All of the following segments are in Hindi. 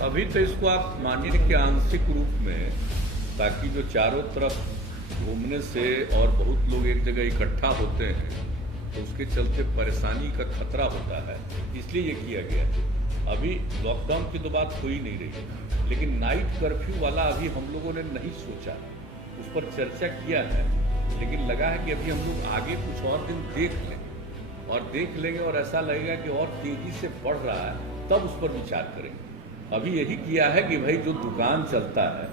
अभी तो इसको आप मानिए कि आंशिक रूप में, ताकि जो चारों तरफ घूमने से और बहुत लोग एक जगह इकट्ठा होते हैं तो उसके चलते परेशानी का खतरा होता है, इसलिए ये किया गया है। अभी लॉकडाउन की तो बात हो ही नहीं रही है, लेकिन नाइट कर्फ्यू वाला अभी हम लोगों ने नहीं सोचा, उस पर चर्चा किया है, लेकिन लगा है कि अभी हम लोग आगे कुछ और दिन देख लें और देख लेंगे और ऐसा लगेगा कि और तेजी से बढ़ रहा है तब उस पर विचार करेंगे। अभी यही किया है कि भाई जो दुकान चलता है,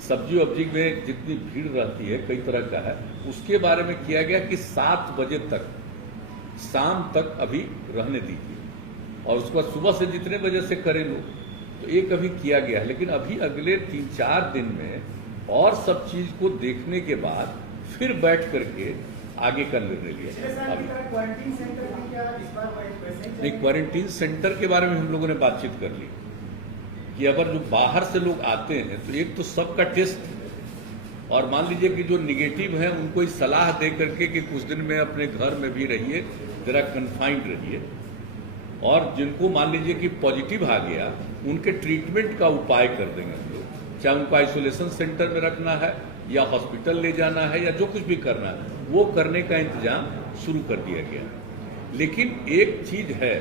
सब्जी वब्जी में जितनी भीड़ रहती है, कई तरह का है, उसके बारे में किया गया कि 7 बजे तक, शाम तक अभी रहने दीजिए और उसके बाद सुबह से जितने बजे से करें लोग, तो एक अभी किया गया है। लेकिन अभी अगले 3-4 दिन में और सब चीज को देखने के बाद फिर बैठ करके आगे का निर्णय लिया। अभी नहीं, क्वारंटीन सेंटर के बारे में हम लोगों ने बातचीत कर ली कि अगर जो बाहर से लोग आते हैं तो एक तो सबका टेस्ट, और मान लीजिए कि जो निगेटिव है उनको ही सलाह दे करके कि कुछ दिन में अपने घर में भी रहिए, जरा कन्फाइंड रहिए, और जिनको मान लीजिए कि पॉजिटिव आ गया उनके ट्रीटमेंट का उपाय कर देंगे हम लोग, चाहे उनको आइसोलेशन सेंटर में रखना है या हॉस्पिटल ले जाना है या जो कुछ भी करना है वो करने का इंतजाम शुरू कर दिया गया। लेकिन एक चीज है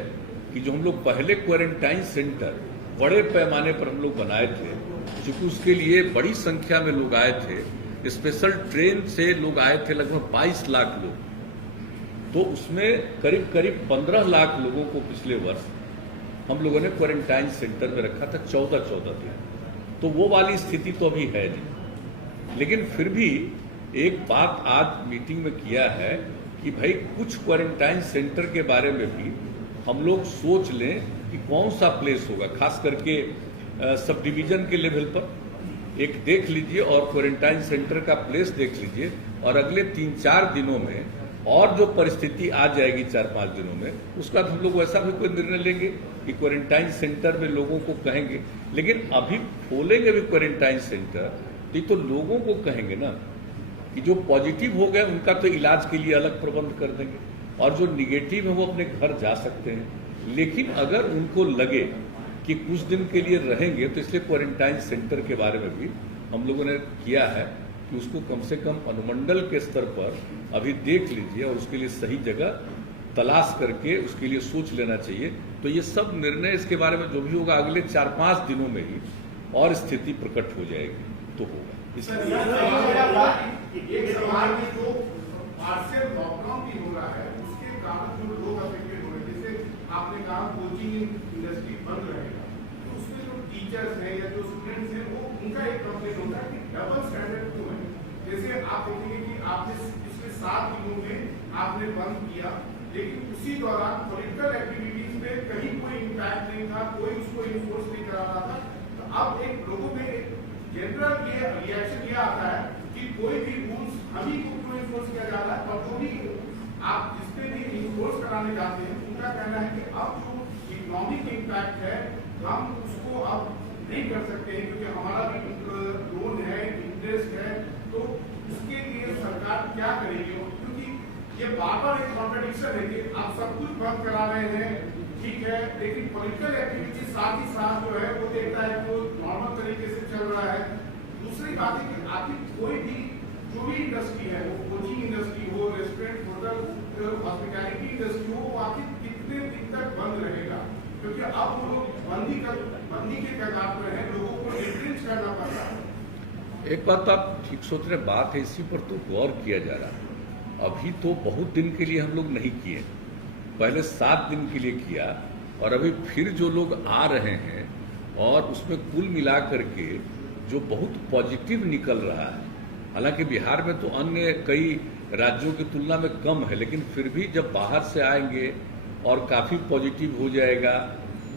कि जो हम लोग पहले क्वारंटाइन सेंटर बड़े पैमाने पर हम लोग बनाए थे, चूंकि उसके लिए बड़ी संख्या में लोग आए थे, स्पेशल ट्रेन से लोग आए थे, लगभग 22 लाख लोग, तो उसमें करीब करीब 15 लाख लोगों को पिछले वर्ष हम लोगों ने क्वारंटाइन सेंटर में रखा था 14-14 दिन। तो वो वाली स्थिति तो अभी है नहीं, लेकिन फिर भी एक बात आज मीटिंग में किया है कि भाई कुछ क्वारंटाइन सेंटर के बारे में भी हम लोग सोच लें कि कौन सा प्लेस होगा, खास करके सब डिवीजन के लेवल पर एक देख लीजिए और क्वारंटाइन सेंटर का प्लेस देख लीजिए, और अगले 3-4 दिनों में और जो परिस्थिति आ जाएगी 4-5 दिनों में, उसका हम लोग वैसा भी कोई निर्णय लेंगे कि क्वारंटाइन सेंटर में लोगों को कहेंगे। लेकिन अभी खोलेंगे भी क्वारंटाइन सेंटर तो लोगों को कहेंगे ना कि जो पॉजिटिव हो गए उनका तो इलाज के लिए अलग प्रबंध कर देंगे, और जो निगेटिव है वो अपने घर जा सकते हैं। लेकिन अगर उनको लगे कि कुछ दिन के लिए रहेंगे, तो इसलिए क्वारंटाइन सेंटर के बारे में भी हम लोगों ने किया है कि उसको कम से कम अनुमंडल के स्तर पर अभी देख लीजिए और उसके लिए सही जगह तलाश करके उसके लिए सोच लेना चाहिए। तो ये सब निर्णय इसके बारे में जो भी होगा अगले 4-5 दिनों में ही और स्थिति प्रकट हो जाएगी तो होगा। एक समाज में जो पार्शियल लॉकडाउन भी हो रहा है उसके कारण जो लोग अफेक्टेड हो रहे हैं, जैसे आपने कहा कोचिंग इंडस्ट्री बंद रहेगा, तो उसमें जो टीचर्स हैं या जो स्टूडेंट्स हैं वो उनका एक कंप्लेन होता है कि डबल स्टैंडर्ड क्यों है। जैसे आप देखेंगे कि आपने पिछले 7 दिनों में आपने बंद किया, लेकिन उसी दौरान पॉलिटिकल एक्टिविटीज में कहीं कोई इम्पैक्ट नहीं था, कोई उसको इन्फोर्स नहीं करा रहा था। तो अब एक लोगों में जनरल ये रिएक्शन ये आता है कि कोई भी रूल्स हम ही को क्यों इन्फोर्स किया जा रहा है, और जो भी आप जिसपे भी इन्फोर्स कराने जाते हैं उनका कहना है कि अब जो इकोनॉमिक इम्पैक्ट है हम उसको अब नहीं कर सकते हैं, क्योंकि हमारा भी लोन है, इंटरेस्ट है, तो उसके लिए सरकार क्या करेगी। क्योंकि ये बार-बार एक कॉन्ट्रडिक्शन है कि आप सब कुछ बंद करा रहे हैं, ठीक है, लेकिन पॉलिटिकल एक्टिविटी साथ ही साथ जो है वो देखता है वो नॉर्मल तरीके से चल रहा है। दूसरी बात है कि आखिर कोई भी जो भी इंडस्ट्री है, वो कोचिंग इंडस्ट्री हो, रेस्टोरेंट, होटल, हॉस्पिटैलिटी इंडस्ट्री हो, वो आखिर कितने दिन तक बंद रहेगा, क्योंकि अब वो लोग बंदी के कगार पर है, लोगों को रिट्रेंच करना पड़ रहा है। एक बात आप ठीक सोच रहे, बात है इसी पर तो गौर किया जा रहा है। अभी तो बहुत दिन के लिए हम लोग नहीं किए, पहले 7 दिन के लिए किया, और अभी फिर जो लोग आ रहे हैं और उसमें कुल मिला करके जो बहुत पॉजिटिव निकल रहा है, हालांकि बिहार में तो अन्य कई राज्यों की तुलना में कम है, लेकिन फिर भी जब बाहर से आएंगे और काफ़ी पॉजिटिव हो जाएगा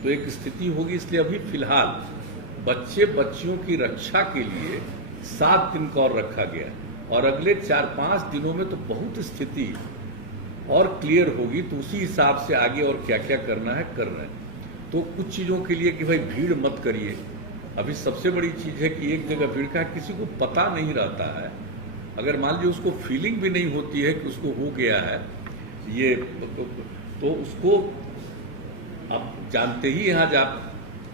तो एक स्थिति होगी। इसलिए अभी फिलहाल बच्चियों की रक्षा के लिए 7 दिन का और रखा गया, और अगले 4-5 दिनों में तो बहुत स्थिति और क्लियर होगी, तो उसी हिसाब से आगे और क्या क्या करना है कर रहे हैं। तो कुछ चीज़ों के लिए कि भाई भीड़ मत करिए, अभी सबसे बड़ी चीज़ है कि एक जगह भीड़ का किसी को पता नहीं रहता है, अगर मान लीजिए उसको फीलिंग भी नहीं होती है कि उसको हो गया है ये, तो उसको आप जानते ही यहाँ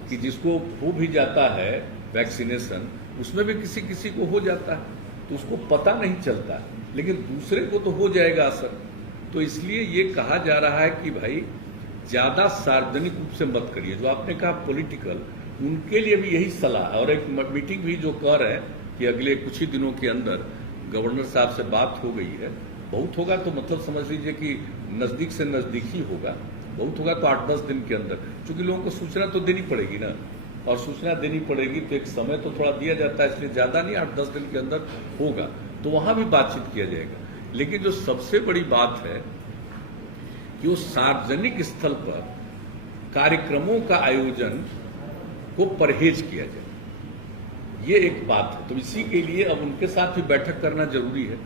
कि जिसको हो भी जाता है वैक्सीनेशन, उसमें भी किसी किसी को हो जाता है तो उसको पता नहीं चलता, लेकिन दूसरे को तो हो जाएगा असर। तो इसलिए ये कहा जा रहा है कि भाई ज्यादा सार्वजनिक रूप से मत करिए। जो आपने कहा पॉलिटिकल, उनके लिए भी यही सलाह, और एक मीटिंग भी जो कर रहे हैं कि अगले कुछ ही दिनों के अंदर गवर्नर साहब से बात हो गई है। बहुत होगा तो मतलब समझ लीजिए कि नजदीक से नजदीक ही होगा, बहुत होगा तो 8-10 दिन के अंदर, क्योंकि लोगों को सूचना तो देनी पड़ेगी ना, और सूचना देनी पड़ेगी तो एक समय तो थोड़ा दिया जाता है, इसलिए ज्यादा नहीं 8-10 दिन के अंदर होगा, तो वहां भी बातचीत किया जाएगा। लेकिन जो सबसे बड़ी बात है कि वो सार्वजनिक स्थल पर कार्यक्रमों का आयोजन को परहेज किया जाए, ये एक बात है। तो इसी के लिए अब उनके साथ भी बैठक करना जरूरी है।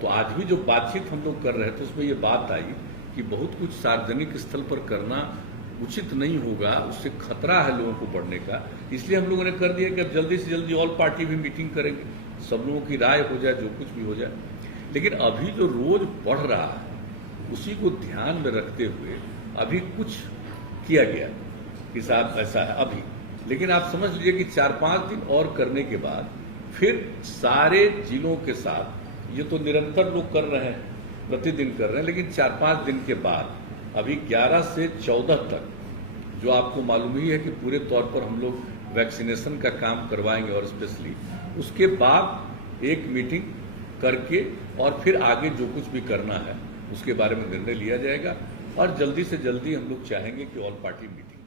तो आज भी जो बातचीत हम लोग कर रहे थे उसमें ये बात आई कि बहुत कुछ सार्वजनिक स्थल पर करना उचित नहीं होगा, उससे खतरा है लोगों को बढ़ने का। इसलिए हम लोगों ने कर दिया कि अब जल्दी से जल्दी ऑल पार्टी भी मीटिंग करेंगे, सब लोगों की राय हो जाए, जो कुछ भी हो जाए। लेकिन अभी जो रोज बढ़ रहा है उसी को ध्यान में रखते हुए अभी कुछ किया गया कि साहब ऐसा है अभी। लेकिन आप समझ लीजिए कि 4-5 दिन और करने के बाद फिर सारे जिलों के साथ, ये तो निरंतर लोग कर रहे हैं, प्रतिदिन कर रहे हैं, लेकिन 4-5 दिन के बाद अभी 11 से 14 तक जो आपको मालूम ही है कि पूरे तौर पर हम लोग वैक्सीनेशन का काम करवाएंगे, और स्पेशली उसके बाद एक मीटिंग करके और फिर आगे जो कुछ भी करना है उसके बारे में निर्णय लिया जाएगा। और जल्दी से जल्दी हम लोग चाहेंगे कि ऑल पार्टी मीटिंग